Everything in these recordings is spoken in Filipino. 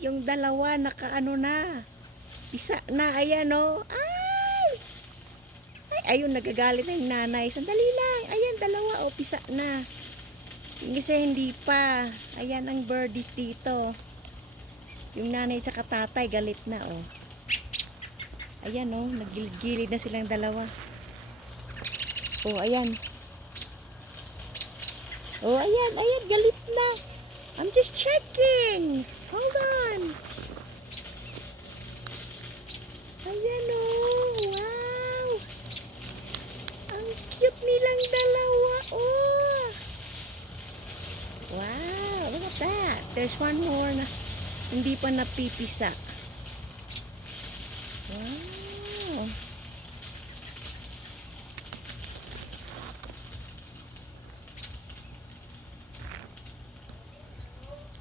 Yung dalawa nakaano na. Pisa na, ayan o. Ay! Ay, ayun, nagagalit na yung nanay. Sandali lang. Ayan, dalawa o, pisa na. Yung isa hindi pa. Ayan ang birdies dito. Yung nanay tsaka tatay, galit na o. Ayan o, nagilid-gilid na silang dalawa. O, ayan. O, ayan, ayan, galit na. I'm just checking. Hold on. Ayan o. Wow. Ang cute nilang dalawa o. Wow. Look at that. There's one more na hindi pa napipisa. Wow.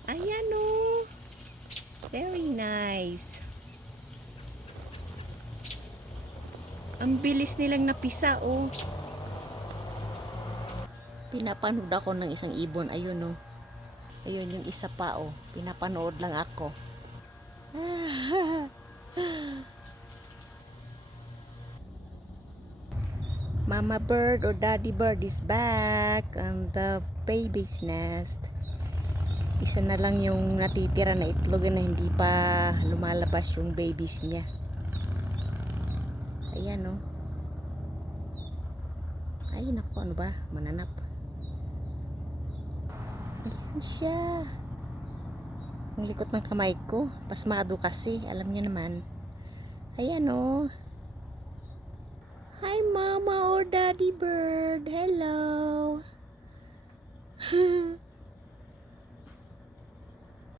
Ayan o. Very nice. Ang bilis nilang napisa oh. Pinapanood ako ng isang ibon. Ayun oh. Ayun yung isa pa oh. Pinapanood lang ako. Mama bird or daddy bird is back on the baby's nest. Isa na lang yung natitira na itlog na hindi pa lumalabas yung babies niya. Ayan oh. Ay naku, ano ba? Mananap. Ayan siya. Ang likot ng kamay ko. Pasmado kasi. Alam niyo naman. Ayan oh. Hi mama or daddy bird. Hello.